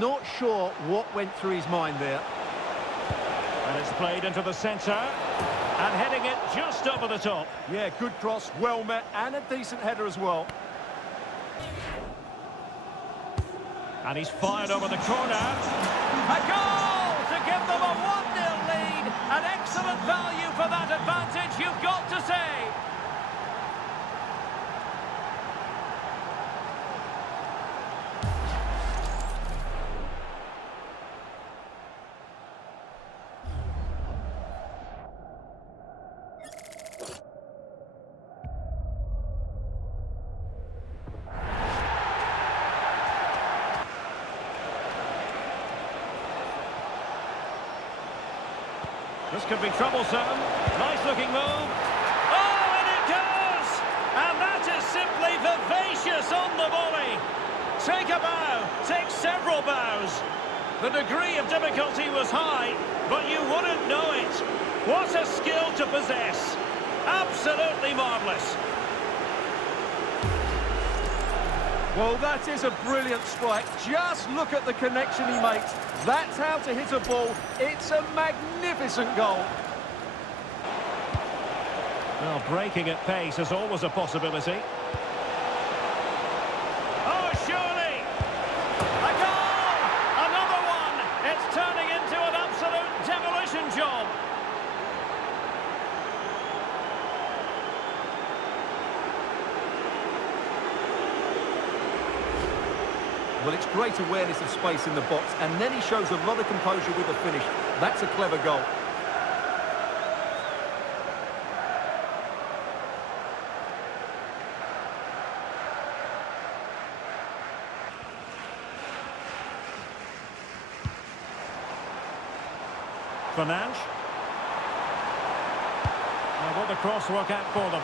Not sure what went through his mind there. And it's played into the centre. And heading it just over the top. Yeah, good cross, well met, and a decent header as well. And he's fired over the corner. A goal to give them a 1-0 lead. An excellent value for that advantage, you've got to say. This could be troublesome. Nice-looking move. Oh, and it goes! And that is simply vivacious on the volley. Take a bow. Take several bows. The degree of difficulty was high, but you wouldn't know it. What a skill to possess. Absolutely marvellous. Well, that is a brilliant strike. Just look at the connection he makes. That's how to hit a ball. It's a magnificent goal. Well, breaking at pace is always a possibility. Oh, surely! A goal! Another one! It's turning into an absolute demolition job. Well, it's great awareness of space in the box, and then he shows a lot of composure with the finish. That's a clever goal. Fernandes. Now, will the cross work out for them?